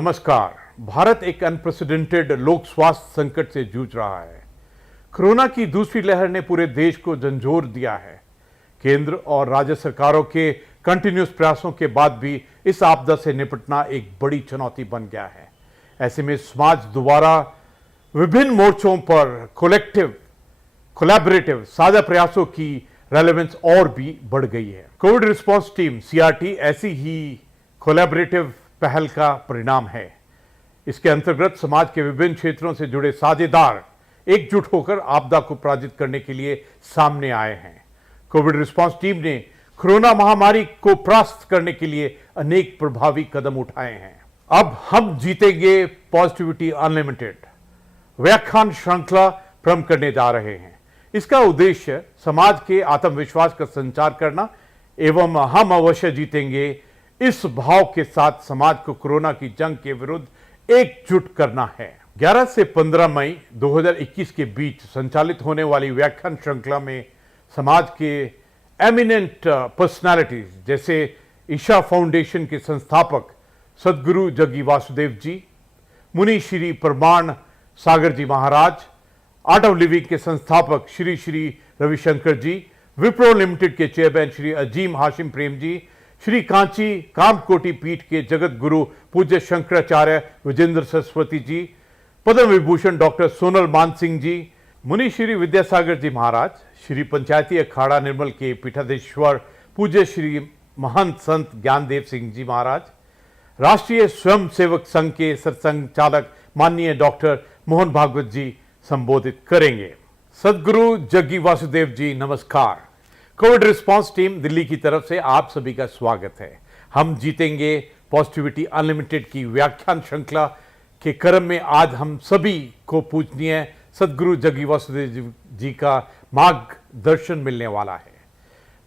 नमस्कार। भारत एक अनप्रेसिडेंटेड लोक स्वास्थ्य संकट से जूझ रहा है। कोरोना की दूसरी लहर ने पूरे देश को झंझोर दिया है। केंद्र और राज्य सरकारों के कंटिन्यूस प्रयासों के बाद भी इस आपदा से निपटना एक बड़ी चुनौती बन गया है। ऐसे में समाज दोबारा विभिन्न मोर्चों पर कोलैबोरेटिव साझा प्रयासों की रेलेवेंस और भी बढ़ गई है। कोविड रिस्पांस टीम सीआरटी ऐसी ही कोलैबोरेटिव पहल का परिणाम है। इसके अंतर्गत समाज के विभिन्न क्षेत्रों से जुड़े साझेदार एकजुट होकर आपदा को पराजित करने के लिए सामने आए हैं। कोविड रिस्पांस टीम ने कोरोना महामारी को परास्त करने के लिए अनेक प्रभावी कदम उठाए हैं। अब हम जीतेंगे पॉजिटिविटी अनलिमिटेड व्याख्यान श्रृंखला प्रारंभ करने जा रहे हैं। इसका उद्देश्य समाज के आत्मविश्वास का संचार करना एवं हम अवश्य जीतेंगे इस भाव के साथ समाज को कोरोना की जंग के विरुद्ध एकजुट करना है। 11 से 15 मई 2021 के बीच संचालित होने वाली व्याख्यान श्रृंखला में समाज के एमिनेंट पर्सनालिटीज जैसे ईशा फाउंडेशन के संस्थापक सदगुरु जग्गी वासुदेव जी, मुनिश्री प्रमाणसागर जी महाराज, आर्ट ऑफ लिविंग के संस्थापक श्री श्री रविशंकर जी, विप्रो लिमिटेड के चेयरमैन श्री अजीम हाशिम प्रेम जी, श्री कांची कामकोटि पीठ के जगत गुरु पूज्य शंकराचार्य विजेंद्र सरस्वती जी, पद्म विभूषण डॉक्टर सोनल मान सिंह जी, मुनिश्री विद्यासागर जी महाराज, श्री पंचायती अखाड़ा निर्मल के पीठाधीश्वर पूज्य श्री महंत संत ज्ञानदेव सिंह जी महाराज, राष्ट्रीय स्वयंसेवक संघ के सत्संग चालक माननीय डॉक्टर मोहन भागवत जी संबोधित करेंगे। सदगुरु जग्गी वासुदेव जी नमस्कार। कोविड रिस्पांस टीम दिल्ली की तरफ से आप सभी का स्वागत है। हम जीतेंगे पॉजिटिविटी अनलिमिटेड की व्याख्यान श्रृंखला के क्रम में आज हम सभी को पूजनीय सदगुरु जग्गी वासुदेव जी का मार्गदर्शन मिलने वाला है।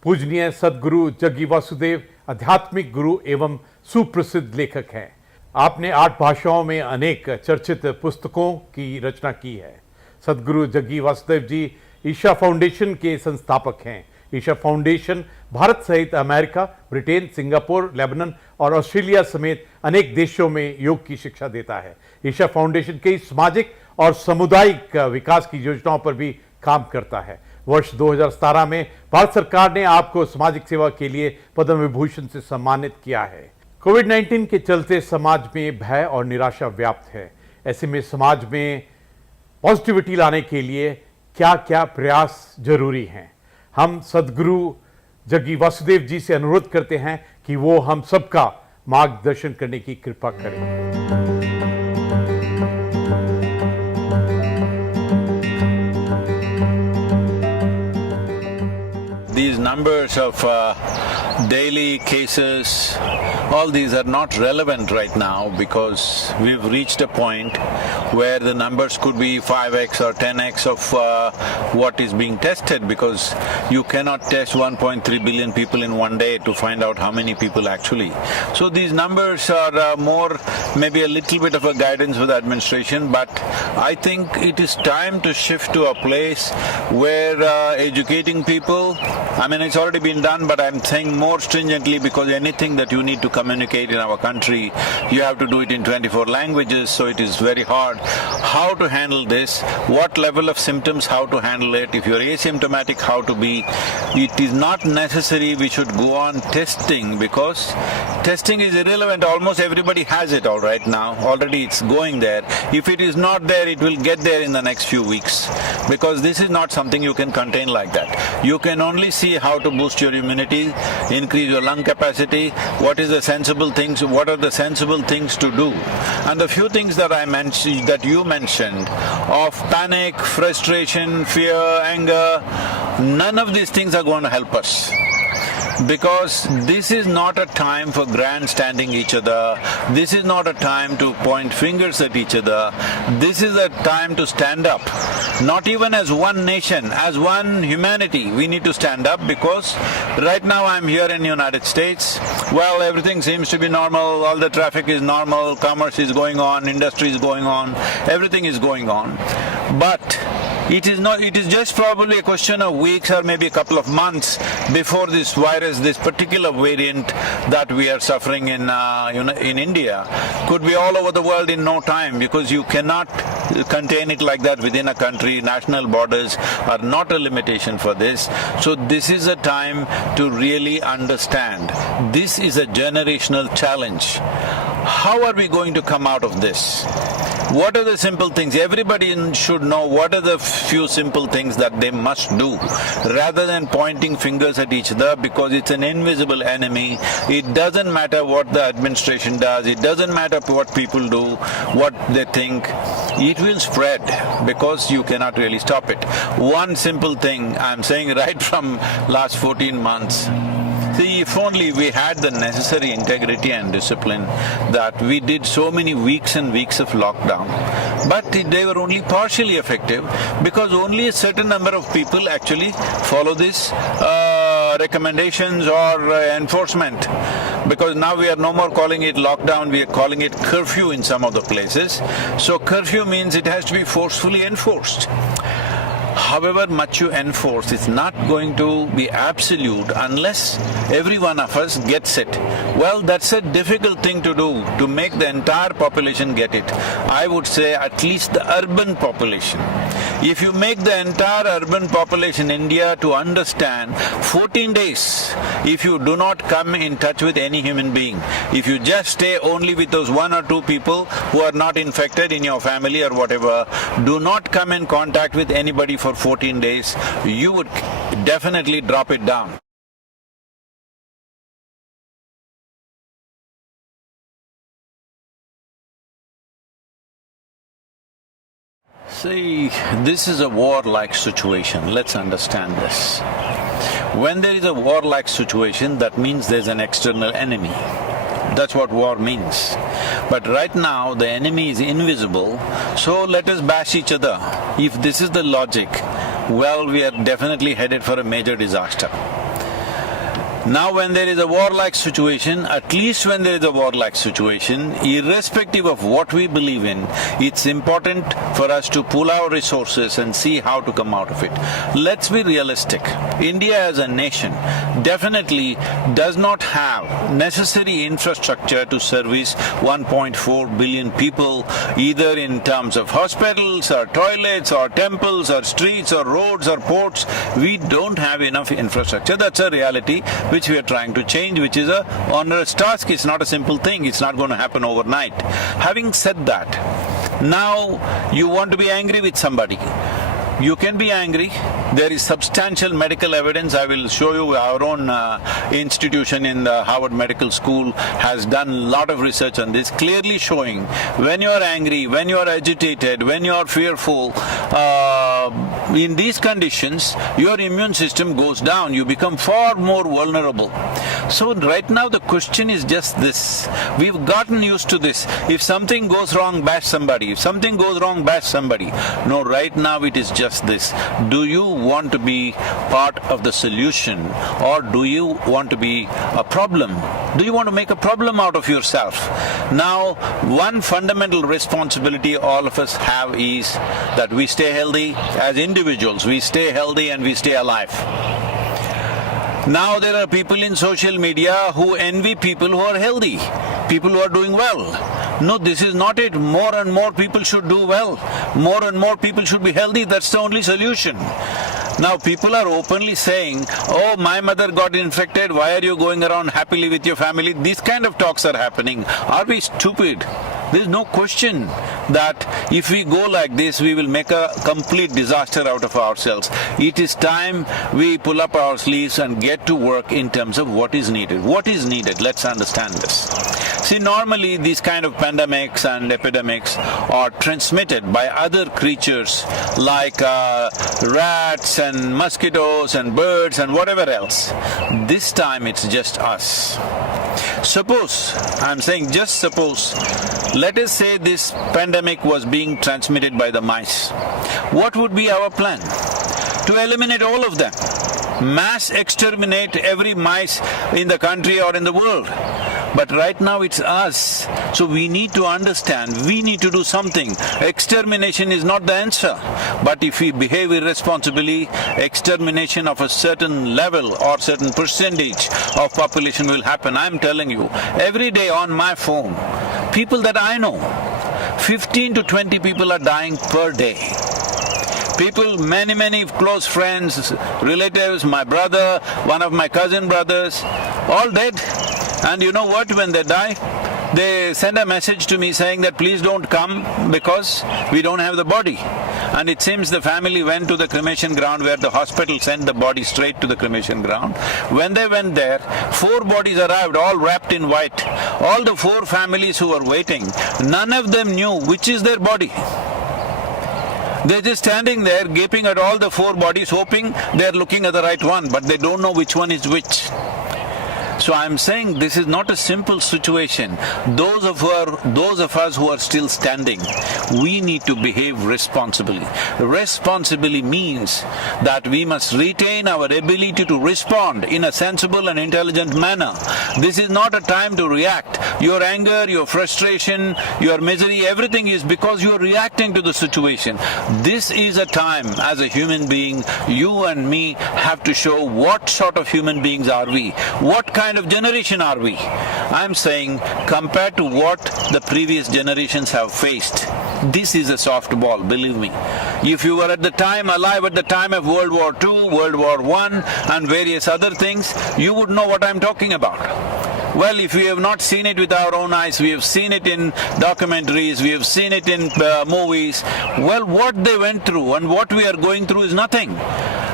पूजनीय सदगुरु जग्गी वासुदेव आध्यात्मिक गुरु एवं सुप्रसिद्ध लेखक हैं। आपने 8 भाषाओं में अनेक चर्चित पुस्तकों की रचना की है। सदगुरु जग्गी वासुदेव जी ईशा फाउंडेशन के संस्थापक हैं। ईशा फाउंडेशन भारत सहित अमेरिका, ब्रिटेन, सिंगापुर, लेबनान और ऑस्ट्रेलिया समेत अनेक देशों में योग की शिक्षा देता है। ईशा फाउंडेशन कई सामाजिक और सामुदायिक विकास की योजनाओं पर भी काम करता है। वर्ष 2017 में भारत सरकार ने आपको सामाजिक सेवा के लिए पद्म विभूषण से सम्मानित किया है। कोविड-19 के चलते समाज में भय और निराशा व्याप्त है। ऐसे में समाज में पॉजिटिविटी लाने के लिए क्या क्या प्रयास जरूरी हैं? हम सदगुरु जग्गी वासुदेव जी से अनुरोध करते हैं कि वो हम सबका मार्गदर्शन करने की कृपा करें। These numbers of daily cases, all these are not relevant right now because we've reached a point where the numbers could be 5x or 10x of what is being tested, because you cannot test 1.3 billion people in one day to find out how many people actually. So these numbers are more maybe a little bit of a guidance for the administration, but I think it is time to shift to a place where educating people, I mean, it's already been done, but I'm saying more stringently, because anything that you need to communicate in our country, you have to do it in 24 languages, so it is very hard. How to handle this, what level of symptoms, how to handle it, if you're asymptomatic, how to be. It is not necessary we should go on testing, because testing is irrelevant. Almost everybody has it all right now. Already it's going there. If it is not there, it will get there in the next few weeks, because this is not something you can contain like that. You can only see how to boost your immunity, increase your lung capacity, what are the sensible things to do. And the few things that I mentioned, that you mentioned, of panic, frustration, fear, anger, none of these things are going to help us. Because this is not a time for grandstanding each other. This is not a time to point fingers at each other. This is a time to stand up. Not even as one nation, as one humanity, we need to stand up, because right now I'm here in the United States. Well, everything seems to be normal, all the traffic is normal, commerce is going on, industry is going on, everything is going on. But It is just probably a question of weeks or maybe a couple of months before this virus, this particular variant that we are suffering in India, could be all over the world in no time, because you cannot contain it like that within a country. National borders are not a limitation for this. So this is a time to really understand. This is a generational challenge. How are we going to come out of this? What are the simple things? Everybody should know what are the few simple things that they must do, rather than pointing fingers at each other, because it's an invisible enemy. It doesn't matter what the administration does, it doesn't matter what people do, what they think. It will spread because you cannot really stop it. One simple thing I'm saying right from last 14 months, see, if only we had the necessary integrity and discipline, that we did so many weeks and weeks of lockdown, but they were only partially effective because only a certain number of people actually follow these recommendations or enforcement. Because now we are no more calling it lockdown, we are calling it curfew in some of the places. So curfew means it has to be forcefully enforced. However much you enforce, it's not going to be absolute unless every one of us gets it. Well, that's a difficult thing to do, to make the entire population get it. I would say at least the urban population. If you make the entire urban population in India to understand 14 days, if you do not come in touch with any human being, if you just stay only with those one or two people who are not infected in your family or whatever, do not come in contact with anybody for 14 days, you would definitely drop it down. See, this is a war-like situation. Let's understand this. When there is a war-like situation, that means there's an external enemy. That's what war means. But right now, the enemy is invisible, so let us bash each other. If this is the logic, well, we are definitely headed for a major disaster. Now when there is a war-like situation, at least when there is a war-like situation, irrespective of what we believe in, it's important for us to pool our resources and see how to come out of it. Let's be realistic. India as a nation definitely does not have necessary infrastructure to service 1.4 billion people, either in terms of hospitals or toilets or temples or streets or roads or ports. We don't have enough infrastructure. That's a reality which we are trying to change, which is a onerous task. It's not a simple thing, it's not going to happen overnight. Having said that, now you want to be angry with somebody. You can be angry. There is substantial medical evidence. I will show you our own institution in the Harvard Medical School has done a lot of research on this, clearly showing when you are angry, when you are agitated, when you are fearful, in these conditions, your immune system goes down, you become far more vulnerable. So right now the question is just this. We've gotten used to this. If something goes wrong, bash somebody. If something goes wrong, bash somebody. No, right now it is just this. Do you want to be part of the solution, or do you want to be a problem? Do you want to make a problem out of yourself? Now, one fundamental responsibility all of us have is that we stay healthy as individuals, we stay healthy and we stay alive. Now there are people in social media who envy people who are healthy, people who are doing well. No, this is not it. More and more people should do well. More and more people should be healthy. That's the only solution. Now people are openly saying, oh, my mother got infected, why are you going around happily with your family? These kind of talks are happening. Are we stupid? There is no question that if we go like this, we will make a complete disaster out of ourselves. It is time we pull up our sleeves and get to work in terms of what is needed. What is needed? Let's understand this. See, normally these kind of pandemics and epidemics are transmitted by other creatures like rats and mosquitoes and birds and whatever else. This time it's just us. Suppose, I'm saying just suppose, let us say this pandemic was being transmitted by the mice. What would be our plan? To eliminate all of them. Mass exterminate every mice in the country or in the world. But right now it's us. So we need to understand, we need to do something. Extermination is not the answer. But if we behave irresponsibly, extermination of a certain level or certain percentage of population will happen. I'm telling you, every day on my phone, people that I know, 15 to 20 people are dying per day. People, many close friends, relatives, my brother, one of my cousin brothers, all dead. And you know what, when they die, they send a message to me saying that please don't come because we don't have the body. And it seems the family went to the cremation ground where the hospital sent the body straight to the cremation ground. When they went there, 4 bodies arrived, all wrapped in white. All the 4 families who were waiting, none of them knew which is their body. They're just standing there gaping at all the 4 bodies, hoping they're looking at the right one, but they don't know which one is which. So I'm saying this is not a simple situation. Those of us who are still standing, we need to behave responsibly. Responsibly means that we must retain our ability to respond in a sensible and intelligent manner. This is not a time to react. Your anger, your frustration, your misery, everything is because you are reacting to the situation. This is a time, as a human being, you and me have to show what sort of human beings are we, what kind of generation are we. I'm saying, compared to what the previous generations have faced, this is a soft ball, believe me. If you were alive at the time of World War II, World War I and various other things, you would know what I'm talking about. Well, if we have not seen it with our own eyes, we have seen it in documentaries, we have seen it in movies. Well, what they went through and what we are going through is nothing.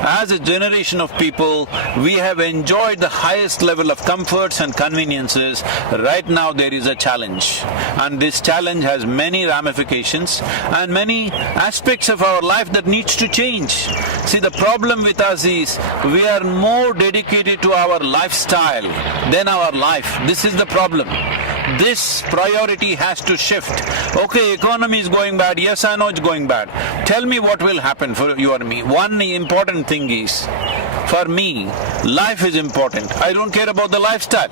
As a generation of people, we have enjoyed the highest level of comforts and conveniences. Right now there is a challenge, and this challenge has many ramifications and many aspects of our life that needs to change. See, the problem with us is we are more dedicated to our lifestyle than our life. This is the problem. This priority has to shift. Okay, economy is going bad, yes I know it's going bad. Tell me what will happen for you or me. One important thing is, for me, life is important. I don't care about the lifestyle.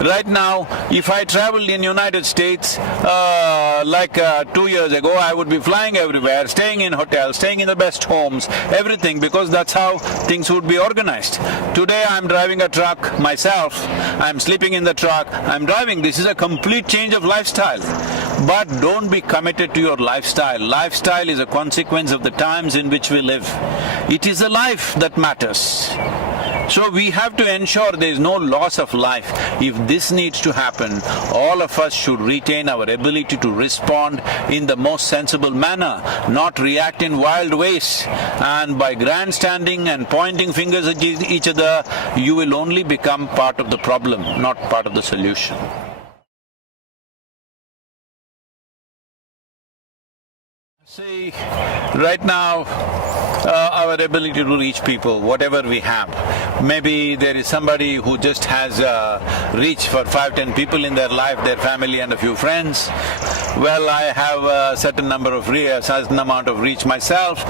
Right now, if I traveled in United States, 2 years ago, I would be flying everywhere, staying in hotels, staying in the best homes, everything, because that's how things would be organized. Today I'm driving a truck myself, I'm sleeping in the truck, I'm driving. This is a complete change of lifestyle. But don't be committed to your lifestyle. Lifestyle is a consequence of the times in which we live. It is the life that matters. So we have to ensure there is no loss of life. If this needs to happen, all of us should retain our ability to respond in the most sensible manner, not react in wild ways. And by grandstanding and pointing fingers at each other, you will only become part of the problem, not part of the solution. See, right now, our ability to reach people, whatever we have. Maybe there is somebody who just has reach for 5-10 people in their life, their family and a few friends. Well, I have a certain amount of reach myself.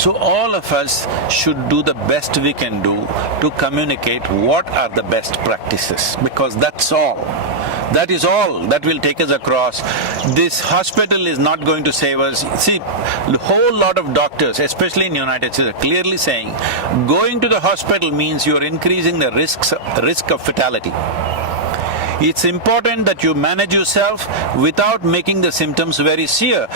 So all of us should do the best we can do to communicate what are the best practices, because that's all. That is all that will take us across. This hospital is not going to save us. See, a whole lot of doctors, especially in the United States, are clearly saying going to the hospital means you are increasing the risk of fatality. It's important that you manage yourself without making the symptoms very severe.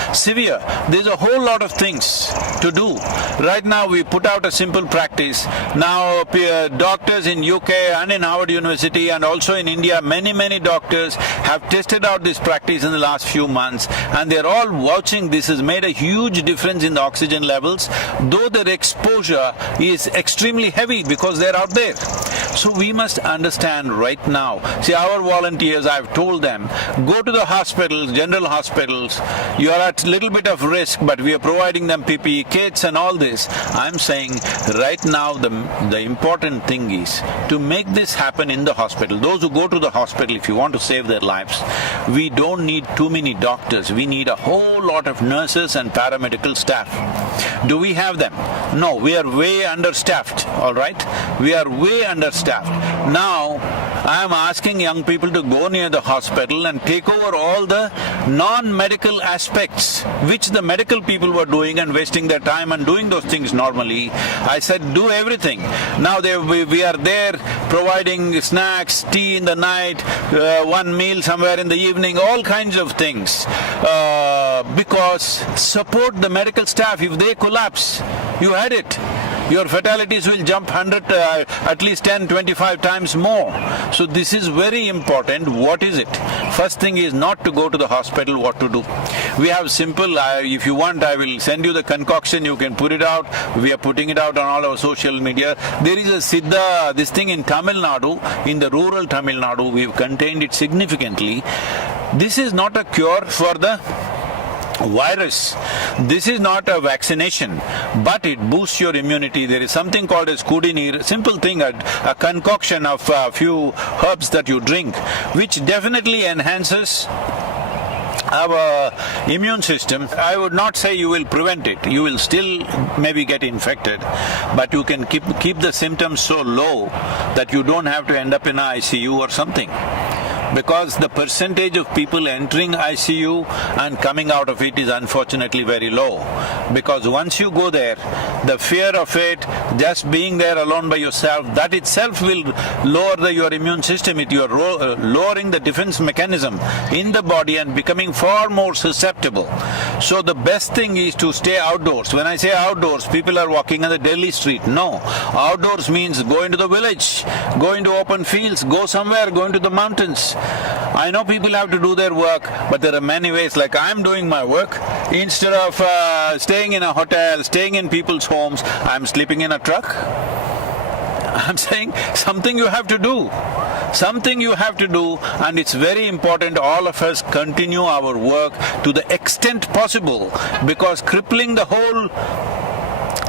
There's a whole lot of things to do. Right now we put out a simple practice. Now doctors in UK and in Harvard University and also in India, many doctors have tested out this practice in the last few months, and they're all vouching this has made a huge difference in the oxygen levels, though their exposure is extremely heavy because they're out there. So we must understand right now. See, our volunteers, I've told them, go to the hospitals, general hospitals, you are at a little bit of risk, but we are providing them PPE kits and all this. I'm saying right now the important thing is to make this happen in the hospital. Those who go to the hospital, if you want to save their lives, we don't need too many doctors, we need a whole lot of nurses and paramedical staff. Do we have them? No, we are way understaffed, all right? We are way understaffed. Now, I am asking young people to go near the hospital and take over all the non-medical aspects which the medical people were doing and wasting their time and doing those things normally. I said, do everything. Now we are there providing snacks, tea in the night, one meal somewhere in the evening, all kinds of things. Because support the medical staff. If they collapse, you had it. Your fatalities will jump at least 10, 25 times more. So this is very important. What is it? First thing is not to go to the hospital, what to do. We have simple, if you want I will send you the concoction, you can put it out. We are putting it out on all our social media. There is a Siddha, this thing in Tamil Nadu, in the rural Tamil Nadu, we've contained it significantly. This is not a cure for the virus. This is not a vaccination, but it boosts your immunity. There is something called as kudinir, simple thing, a concoction of a few herbs that you drink, which definitely enhances our immune system. I would not say you will prevent it. You will still maybe get infected, but you can keep the symptoms so low that you don't have to end up in an ICU or something. Because the percentage of people entering ICU and coming out of it is unfortunately very low. Because once you go there, the fear of it, just being there alone by yourself, that itself will lower your immune system. You are lowering the defense mechanism in the body and becoming far more susceptible. So the best thing is to stay outdoors. When I say outdoors, people are walking on the Delhi street. No. Outdoors means go into the village, go into open fields, go somewhere, go into the mountains. I know people have to do their work, but there are many ways, like I'm doing my work. Instead of staying in a hotel, staying in people's homes, I'm sleeping in a truck. I'm saying something you have to do. Something you have to do, and it's very important all of us continue our work to the extent possible, because crippling the whole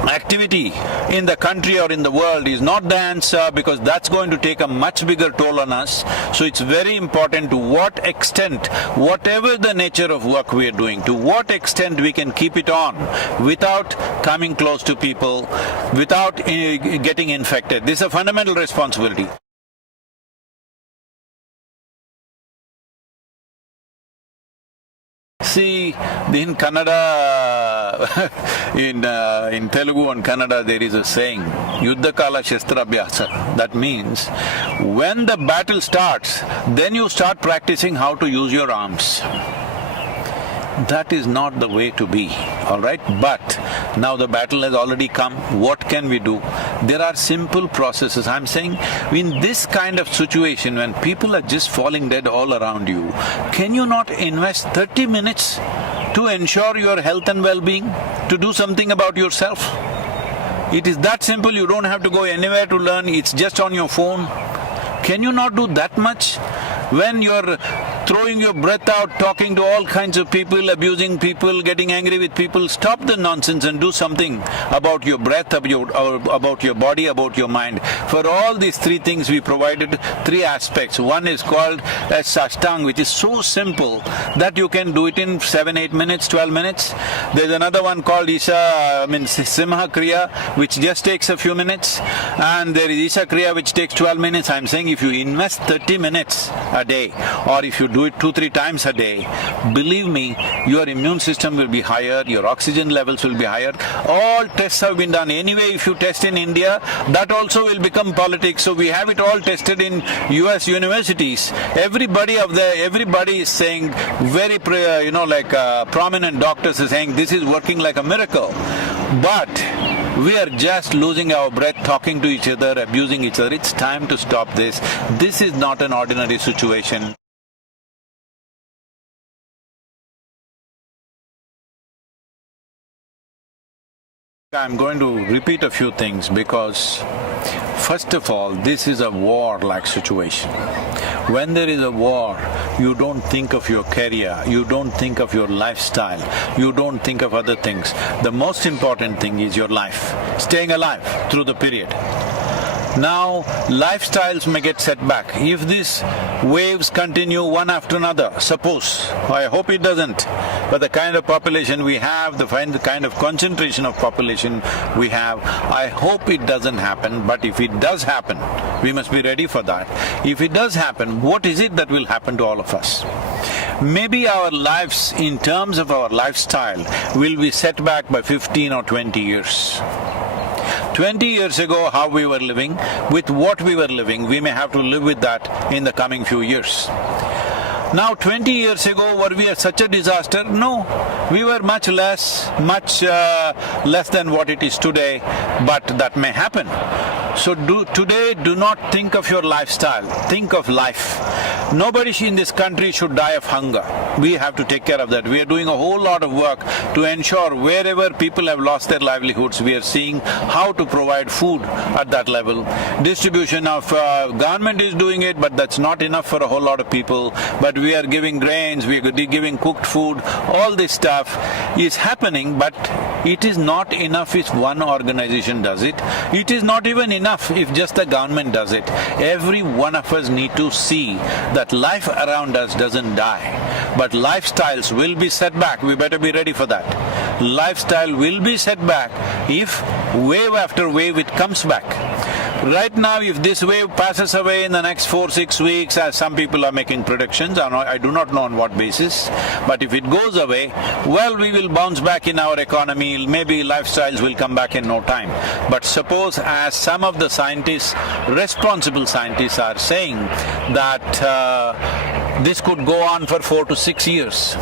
activity in the country or in the world is not the answer, because that's going to take a much bigger toll on us. So it's very important to what extent, whatever the nature of work we are doing, to what extent we can keep it on without coming close to people, without getting infected. This is a fundamental responsibility. See, in Kannada, in Telugu and Kannada there is a saying, Yuddha Kala Shastra Abhyasa. That means, when the battle starts, then you start practicing how to use your arms. That is not the way to be, all right? But now the battle has already come, what can we do? There are simple processes. I'm saying, in this kind of situation, when people are just falling dead all around you, can you not invest 30 minutes to ensure your health and well-being, to do something about yourself? It is that simple, you don't have to go anywhere to learn, it's just on your phone. Can you not do that much? When you're throwing your breath out, talking to all kinds of people, abusing people, getting angry with people, stop the nonsense and do something about your breath, about your body, about your mind. For all these three things we provided three aspects. One is called as Sashtang, which is so simple that you can do it in 7, 8 minutes, 12 minutes. There's another one called Simha Kriya, which just takes a few minutes. And there is Isha Kriya, which takes 12 minutes. I'm saying if you invest 30 minutes a day, or if you do it 2-3 times a day, believe me, your immune system will be higher, your oxygen levels will be higher. All tests have been done. Anyway, if you test in India, that also will become politics. So we have it all tested in US universities. Everybody is saying, very prominent doctors are saying this is working like a miracle. But we are just losing our breath, talking to each other, abusing each other. It's time to stop this. This is not an ordinary situation. I'm going to repeat a few things because, first of all, this is a war-like situation. When there is a war, you don't think of your career, you don't think of your lifestyle, you don't think of other things. The most important thing is your life, staying alive through the period. Now, lifestyles may get set back. If these waves continue one after another, suppose, I hope it doesn't, but the kind of population we have, the kind of concentration of population we have, I hope it doesn't happen, but if it does happen, we must be ready for that. If it does happen, what is it that will happen to all of us? Maybe our lives, in terms of our lifestyle, will be set back by 15 or 20 years. 20 years ago, how we were living, with what we were living, we may have to live with that in the coming few years. Now, 20 years ago, were we such a disaster? No. We were much less than what it is today, but that may happen. So today, do not think of your lifestyle, think of life. Nobody in this country should die of hunger. We have to take care of that. We are doing a whole lot of work to ensure wherever people have lost their livelihoods, we are seeing how to provide food at that level. Distribution of government is doing it, but that's not enough for a whole lot of people. But we are giving grains, we are giving cooked food, all this stuff is happening, but it is not enough if one organization does it. It is not even enough if just the government does it. Every one of us need to see that life around us doesn't die, but lifestyles will be set back. We better be ready for that. Lifestyle will be set back if wave after wave it comes back. Right now, if this wave passes away in the next 4-6 weeks, as some people are making predictions, I do not know on what basis, but if it goes away, well, we will bounce back in our economy, maybe lifestyles will come back in no time. But suppose, as some of the scientists, responsible scientists are saying, that this could go on for 4 to 6 years.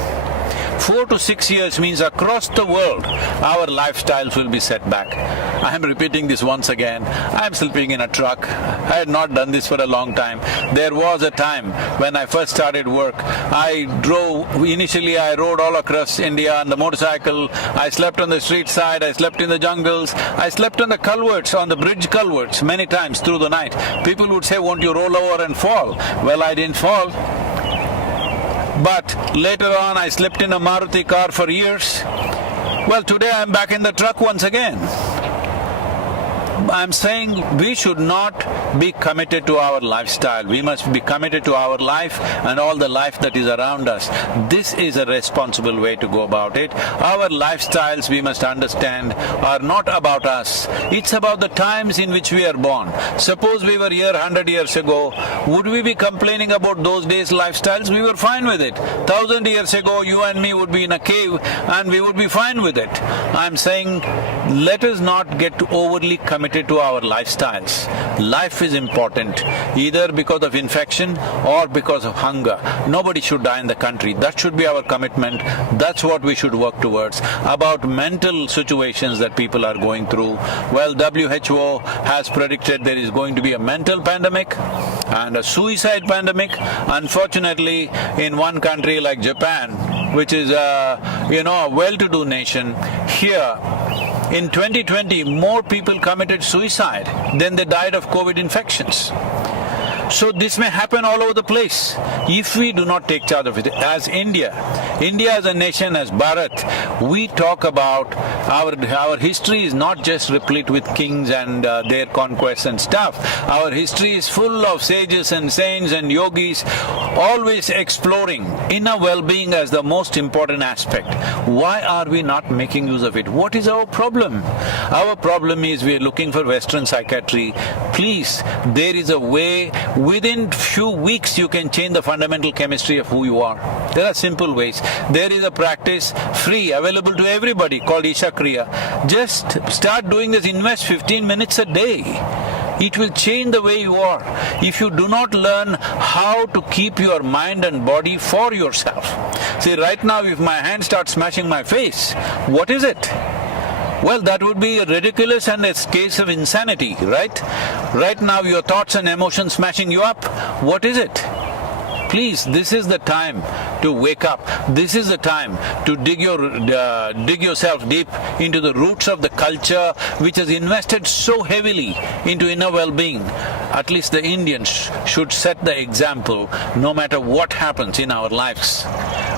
4 to 6 years means across the world, our lifestyles will be set back. I am repeating this once again. I am sleeping in a truck. I had not done this for a long time. There was a time when I first started work, initially I rode all across India on the motorcycle. I slept on the street side, I slept in the jungles, I slept on the culverts, on the bridge culverts many times through the night. People would say, won't you roll over and fall? Well, I didn't fall. But later on, I slept in a Maruti car for years. Well, today I'm back in the truck once again. I'm saying we should not be committed to our lifestyle. We must be committed to our life and all the life that is around us. This is a responsible way to go about it. Our lifestyles, we must understand, are not about us. It's about the times in which we are born. Suppose we were here 100 years ago, would we be complaining about those days' lifestyles? We were fine with it. 1,000 years ago, you and me would be in a cave and we would be fine with it. I'm saying, let us not get overly committed to our lifestyles. Life is important, either because of infection or because of hunger. Nobody should die in the country. That should be our commitment. That's what we should work towards. About mental situations that people are going through, well, WHO has predicted there is going to be a mental pandemic and a suicide pandemic. Unfortunately, in one country like Japan, which is a well-to-do nation, here in 2020, more people committed suicide than they died of COVID infections. So this may happen all over the place if we do not take charge of it. As India as a nation, as Bharat, we talk about our history is not just replete with kings and their conquests and stuff. Our history is full of sages and saints and yogis, always exploring inner well-being as the most important aspect. Why are we not making use of it? What is our problem? Our problem is we are looking for Western psychiatry. Please, there is a way. Within few weeks you can change the fundamental chemistry of who you are. There are simple ways. There is a practice, free, available to everybody, called Isha Kriya. Just start doing this, invest 15 minutes a day. It will change the way you are. If you do not learn how to keep your mind and body for yourself. See, right now if my hand starts smashing my face, what is it? Well, that would be ridiculous and a case of insanity, right? Right now your thoughts and emotions smashing you up, what is it? Please, this is the time to wake up. This is the time to dig yourself deep into the roots of the culture which has invested so heavily into inner well-being. At least the Indians should set the example. No matter what happens in our lives,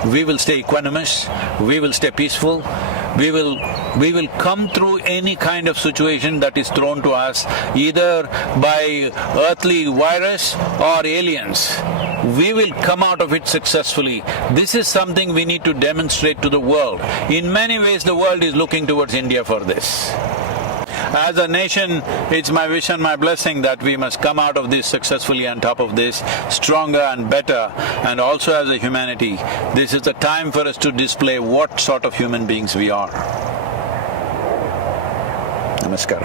we will stay equanimous, we will stay peaceful, we will come through any kind of situation that is thrown to us, either by earthly virus or aliens. we will come out of it successfully. This is something we need to demonstrate to the world. In many ways, the world is looking towards India for this. As a nation, it's my wish and my blessing that we must come out of this successfully on top of this, stronger and better, and also as a humanity, this is the time for us to display what sort of human beings we are. Namaskar.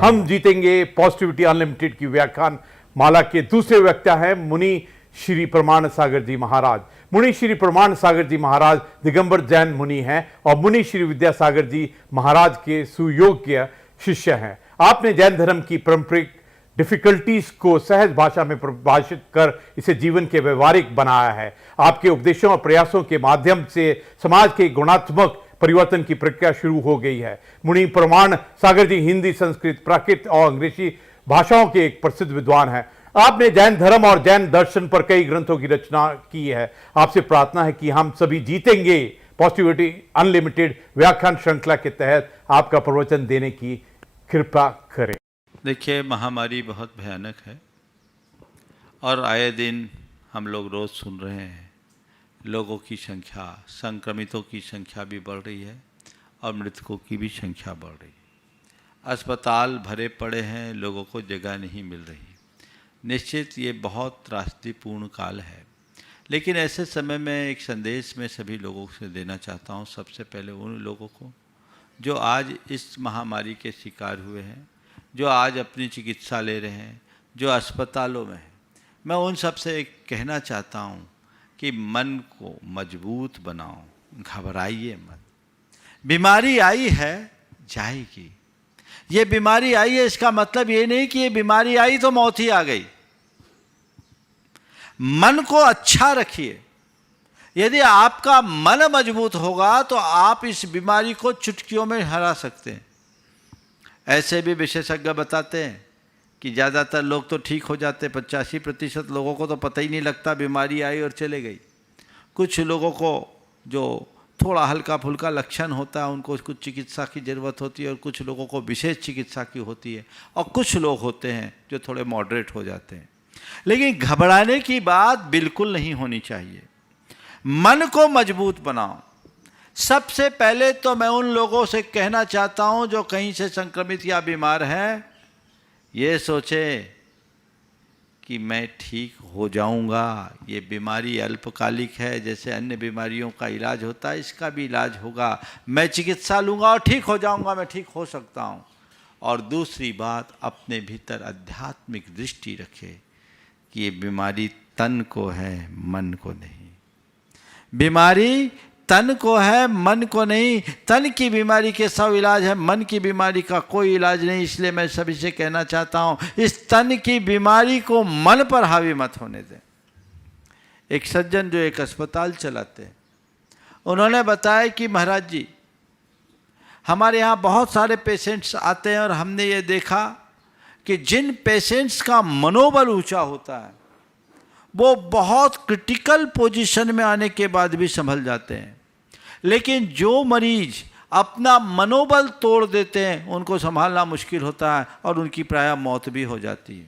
हम जीतेंगे positivity unlimited की व्याख्यान माला के दूसरे वक्ता हैं मुनि श्री प्रमाण सागर जी महाराज। मुनि श्री प्रमाण सागर जी महाराज दिगंबर जैन मुनि हैं और मुनि श्री विद्यासागर जी महाराज के सुयोग्य शिष्य हैं। आपने जैन धर्म की पारंपरिक डिफिकल्टीज को सहज भाषा में परिभाषित कर इसे जीवन के व्यवहारिक बनाया है। आपके उपदेशों और प्रयासों के माध्यम से समाज के गुणात्मक परिवर्तन की प्रक्रिया शुरू हो गई है। मुनि प्रमाण सागर जी हिंदी, संस्कृत, प्राकृत और अंग्रेजी भाषाओं के एक प्रसिद्ध विद्वान हैं। आपने जैन धर्म और जैन दर्शन पर कई ग्रंथों की रचना की है। आपसे प्रार्थना है कि हम सभी जीतेंगे पॉजिटिविटी अनलिमिटेड व्याख्यान श्रृंखला के तहत आपका प्रवचन देने की कृपा करें। देखिए, महामारी बहुत भयानक है और आए दिन हम लोग रोज़ सुन रहे हैं लोगों की संख्या, संक्रमितों की संख्या भी बढ़ रही है और मृतकों की भी संख्या बढ़ रही है। अस्पताल भरे पड़े हैं, लोगों को जगह नहीं मिल रही। निश्चित ये बहुत त्रासदीपूर्ण काल है, लेकिन ऐसे समय में एक संदेश मैं सभी लोगों से देना चाहता हूँ। सबसे पहले उन लोगों को जो आज इस महामारी के शिकार हुए हैं, जो आज अपनी चिकित्सा ले रहे हैं, जो अस्पतालों में हैं, मैं उन सब से एक कहना चाहता हूँ कि मन को मजबूत बनाओ, घबराइए मत। बीमारी आई है, जाएगी। ये बीमारी आई है, इसका मतलब ये नहीं कि ये बीमारी आई तो मौत ही आ गई। मन को अच्छा रखिए। यदि आपका मन मजबूत होगा तो आप इस बीमारी को चुटकियों में हरा सकते हैं। ऐसे भी विशेषज्ञ बताते हैं कि ज़्यादातर लोग तो ठीक हो जाते, 85% लोगों को तो पता ही नहीं लगता बीमारी आई और चले गई। कुछ लोगों को जो थोड़ा हल्का फुल्का लक्षण होता है उनको कुछ चिकित्सा की ज़रूरत होती है और कुछ लोगों को विशेष चिकित्सा की होती है और कुछ लोग होते हैं जो थोड़े मॉडरेट हो जाते हैं। लेकिन घबराने की बात बिल्कुल नहीं होनी चाहिए। मन को मजबूत बनाओ। सबसे पहले तो मैं उन लोगों से कहना चाहता हूं जो कहीं से संक्रमित या बीमार हैं, ये सोचे कि मैं ठीक हो जाऊंगा। ये बीमारी अल्पकालिक है, जैसे अन्य बीमारियों का इलाज होता है इसका भी इलाज होगा। मैं चिकित्सा लूँगा और ठीक हो जाऊंगा, मैं ठीक हो सकता हूँ। और दूसरी बात, अपने भीतर आध्यात्मिक दृष्टि रखे कि ये बीमारी तन को है, मन को नहीं। बीमारी तन को है, मन को नहीं। तन की बीमारी के 100 इलाज है, मन की बीमारी का कोई इलाज नहीं। इसलिए मैं सभी से कहना चाहता हूँ, इस तन की बीमारी को मन पर हावी मत होने दें। एक सज्जन जो एक अस्पताल चलाते हैं, उन्होंने बताया कि महाराज जी, हमारे यहाँ बहुत सारे पेशेंट्स आते हैं और हमने ये देखा कि जिन पेशेंट्स का मनोबल ऊंचा होता है वो बहुत क्रिटिकल पोजीशन में आने के बाद भी संभल जाते हैं, लेकिन जो मरीज अपना मनोबल तोड़ देते हैं उनको संभालना मुश्किल होता है और उनकी प्रायः मौत भी हो जाती है।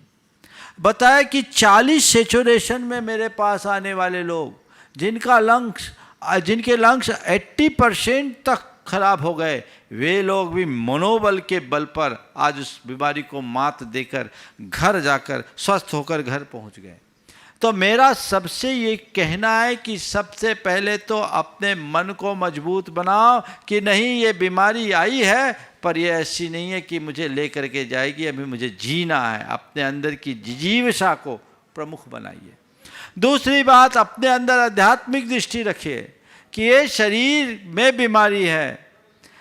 बताया कि 40 सैचुरेशन में मेरे पास आने वाले लोग जिनके लंग्स 80% तक खराब हो गए, वे लोग भी मनोबल के बल पर आज उस बीमारी को मात देकर घर जाकर स्वस्थ होकर घर पहुंच गए। तो मेरा सबसे ये कहना है कि सबसे पहले तो अपने मन को मजबूत बनाओ कि नहीं, ये बीमारी आई है पर ये ऐसी नहीं है कि मुझे लेकर के जाएगी, अभी मुझे जीना है। अपने अंदर की जिजीविषा को प्रमुख बनाइए। दूसरी बात, अपने अंदर आध्यात्मिक दृष्टि रखिए कि ये शरीर में बीमारी है,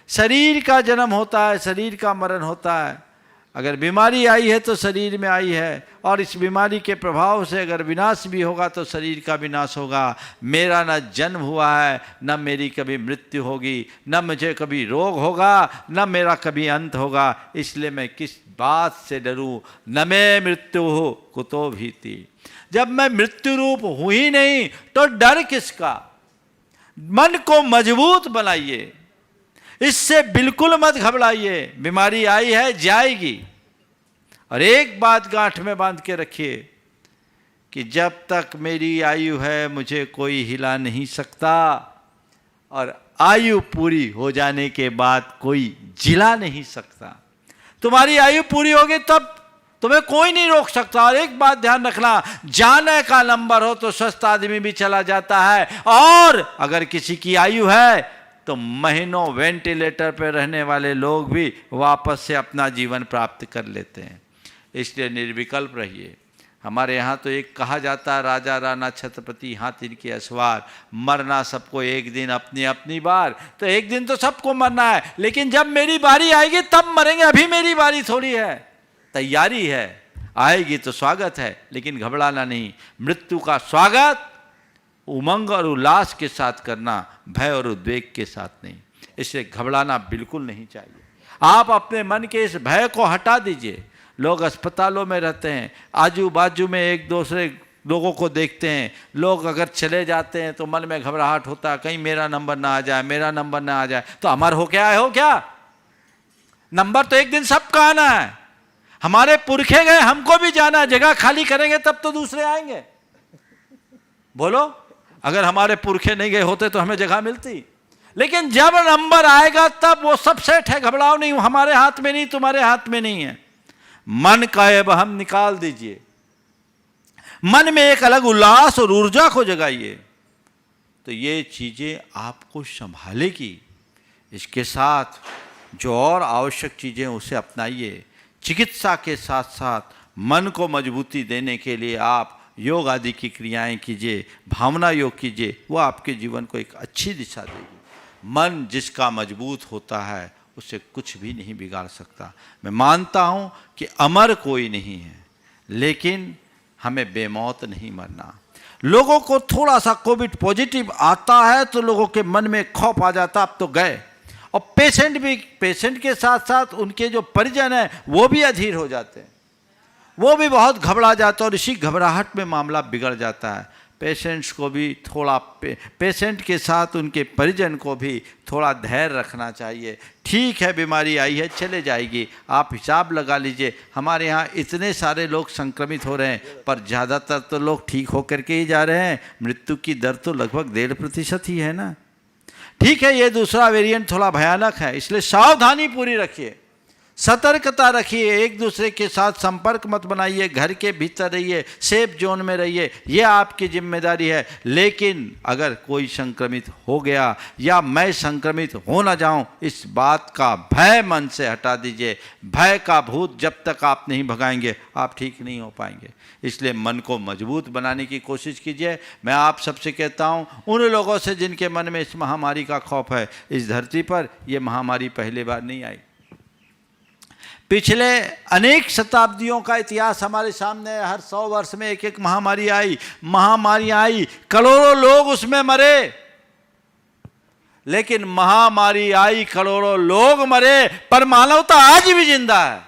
शरीर का जन्म होता है, शरीर का मरण होता है। अगर बीमारी आई है तो शरीर में आई है और इस बीमारी के प्रभाव से अगर विनाश भी होगा तो शरीर का विनाश होगा। मेरा न जन्म हुआ है, न मेरी कभी मृत्यु होगी, न मुझे कभी रोग होगा, न मेरा कभी अंत होगा। इसलिए मैं किस बात से डरूं? न मैं मृत्यु हो कुतो भीति। जब मैं मृत्यु रूप हूँ ही नहीं तो डर किसका? मन को मजबूत बनाइए। इससे बिल्कुल मत घबराइए। बीमारी आई है, जाएगी। और एक बात गांठ में बांध के रखिए कि जब तक मेरी आयु है मुझे कोई हिला नहीं सकता, और आयु पूरी हो जाने के बाद कोई जिला नहीं सकता। तुम्हारी आयु पूरी होगी तब तुम्हें कोई नहीं रोक सकता। और एक बात ध्यान रखना, जाने का नंबर हो तो स्वस्थ आदमी भी चला जाता है, और अगर किसी की आयु है तो महीनों वेंटिलेटर पर रहने वाले लोग भी वापस से अपना जीवन प्राप्त कर लेते हैं। इसलिए निर्विकल्प रहिए। हमारे यहाँ तो एक कहा जाता है, राजा राणा छत्रपति हाथ इनके असवार, मरना सबको एक दिन अपनी अपनी बार। तो एक दिन तो सबको मरना है, लेकिन जब मेरी बारी आएगी तब मरेंगे। अभी मेरी बारी थोड़ी है, तैयारी है। आएगी तो स्वागत है, लेकिन घबराना नहीं। मृत्यु का स्वागत उमंग और उल्लास के साथ करना, भय और उद्वेग के साथ नहीं। इससे घबराना बिल्कुल नहीं चाहिए। आप अपने मन के इस भय को हटा दीजिए। लोग अस्पतालों में रहते हैं, आजू बाजू में एक दूसरे लोगों को देखते हैं। लोग अगर चले जाते हैं तो मन में घबराहट होता है, कहीं मेरा नंबर ना आ जाए, मेरा नंबर ना आ जाए। तो अमर हो क्या हो क्या? नंबर तो एक दिन सबका आना है। हमारे पुरखे गए, हमको भी जाना है। जगह खाली करेंगे तब तो दूसरे आएंगे। बोलो, अगर हमारे पुरखे नहीं गए होते तो हमें जगह मिलती। लेकिन जब नंबर आएगा तब वो सब सेट है, घबराओ नहीं। हमारे हाथ में नहीं, तुम्हारे हाथ में नहीं है। मन का हम निकाल दीजिए। मन में एक अलग उल्लास और ऊर्जा को जगाइए, तो ये चीजें आपको संभालेगी। इसके साथ जो और आवश्यक चीजें उसे अपनाइए। चिकित्सा के साथ साथ मन को मजबूती देने के लिए आप योग आदि की क्रियाएं कीजिए, भावना योग कीजिए। वो आपके जीवन को एक अच्छी दिशा देगी। मन जिसका मजबूत होता है उसे कुछ भी नहीं बिगाड़ सकता। मैं मानता हूँ कि अमर कोई नहीं है, लेकिन हमें बेमौत नहीं मरना। लोगों को थोड़ा सा कोविड पॉजिटिव आता है तो लोगों के मन में खौफ आ जाता, अब तो गए। और पेशेंट के साथ साथ उनके जो परिजन हैं वो भी अधीर हो जाते हैं, वो भी बहुत घबरा जाते हैं, और इसी घबराहट में मामला बिगड़ जाता है। पेशेंट्स को भी थोड़ा पेशेंट के साथ उनके परिजन को भी थोड़ा धैर्य रखना चाहिए। ठीक है, बीमारी आई है, चले जाएगी। आप हिसाब लगा लीजिए, हमारे यहाँ इतने सारे लोग संक्रमित हो रहे हैं, पर ज़्यादातर तो लोग ठीक होकर के ही जा रहे हैं। मृत्यु की दर तो लगभग 1.5% ही है ना। ठीक है, ये दूसरा वेरिएंट थोड़ा भयानक है, इसलिए सावधानी पूरी रखिए, सतर्कता रखिए। एक दूसरे के साथ संपर्क मत बनाइए, घर के भीतर रहिए, सेफ जोन में रहिए, ये आपकी जिम्मेदारी है। लेकिन अगर कोई संक्रमित हो गया या मैं संक्रमित हो ना जाऊं, इस बात का भय मन से हटा दीजिए। भय का भूत जब तक आप नहीं भगाएंगे, आप ठीक नहीं हो पाएंगे। इसलिए मन को मजबूत बनाने की कोशिश कीजिए। मैं आप सबसे कहता हूं, उन लोगों से जिनके मन में इस महामारी का खौफ है, इस धरती पर यह महामारी पहली बार नहीं आई। पिछले अनेक शताब्दियों का इतिहास हमारे सामने है। हर 100 वर्ष में एक एक महामारी आई, करोड़ों लोग उसमें मरे। लेकिन महामारी आई, करोड़ों लोग मरे, पर मानवता आज भी जिंदा है।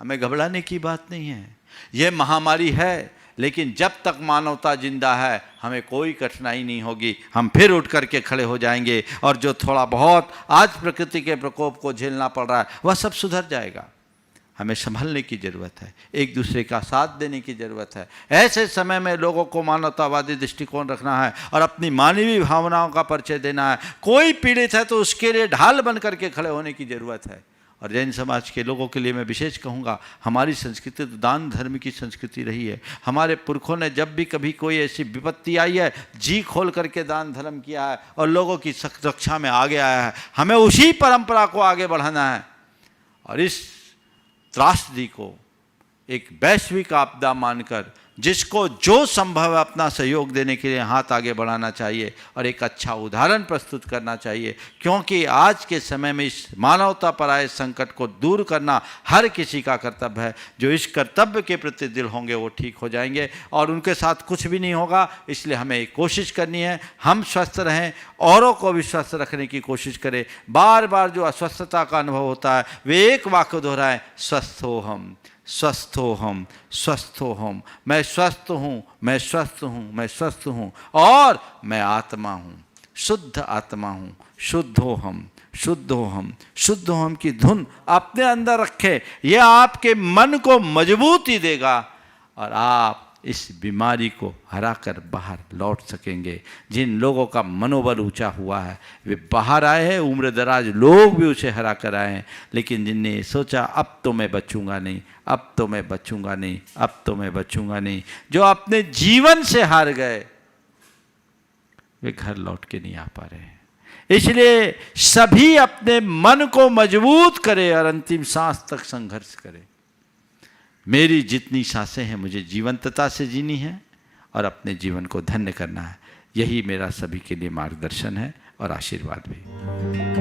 हमें घबराने की बात नहीं है। यह महामारी है, लेकिन जब तक मानवता जिंदा है हमें कोई कठिनाई नहीं होगी। हम फिर उठ करके खड़े हो जाएंगे, और जो थोड़ा बहुत आज प्रकृति के प्रकोप को झेलना पड़ रहा है वह सब सुधर जाएगा। हमें संभलने की ज़रूरत है, एक दूसरे का साथ देने की ज़रूरत है। ऐसे समय में लोगों को मानवतावादी दृष्टिकोण रखना है और अपनी मानवीय भावनाओं का परिचय देना है। कोई पीड़ित है तो उसके लिए ढाल बन करके खड़े होने की ज़रूरत है। और जैन समाज के लोगों के लिए मैं विशेष कहूँगा, हमारी संस्कृति तो दान धर्म की संस्कृति रही है। हमारे पुरखों ने जब भी कभी कोई ऐसी विपत्ति आई है, जी खोल करके दान धर्म किया है और लोगों की रक्षा में आगे आया है। हमें उसी परंपरा को आगे बढ़ाना है और इस त्रासदी को एक वैश्विक आपदा मानकर जिसको जो संभव है अपना सहयोग देने के लिए हाथ आगे बढ़ाना चाहिए और एक अच्छा उदाहरण प्रस्तुत करना चाहिए। क्योंकि आज के समय में इस मानवता पर आए संकट को दूर करना हर किसी का कर्तव्य है। जो इस कर्तव्य के प्रति दिल होंगे वो ठीक हो जाएंगे और उनके साथ कुछ भी नहीं होगा। इसलिए हमें एक कोशिश करनी है, हम स्वस्थ रहें, औरों को भी स्वस्थ रखने की कोशिश करें। बार बार जो अस्वस्थता का अनुभव होता है वे एक वाक्य दोहराएं, स्वस्थ हो हम, स्वस्थ हो हम, स्वस्थ हो हम। मैं स्वस्थ हूँ, मैं स्वस्थ हूँ, मैं स्वस्थ हूँ और मैं आत्मा हूँ। शुद्ध आत्मा हूँ, शुद्ध हो हम, शुद्ध हो हम, शुद्ध हो हम की धुन अपने अंदर रखें। यह आपके मन को मजबूती देगा और आप इस बीमारी को हरा कर बाहर लौट सकेंगे। जिन लोगों का मनोबल ऊंचा हुआ है वे बाहर आए हैं, उम्र दराज लोग भी उसे हरा कर आए हैं, लेकिन जिनने सोचा अब तो मैं बचूंगा नहीं, अब तो मैं बचूंगा नहीं, अब तो मैं बचूंगा नहीं, जो अपने जीवन से हार गए वे घर लौट के नहीं आ पा रहे हैं। इसलिए सभी अपने मन को मजबूत करें और अंतिम सांस तक संघर्ष करें। मेरी जितनी सांसें हैं मुझे जीवंतता से जीनी है और अपने जीवन को धन्य करना है। यही मेरा सभी के लिए मार्गदर्शन है और आशीर्वाद भी।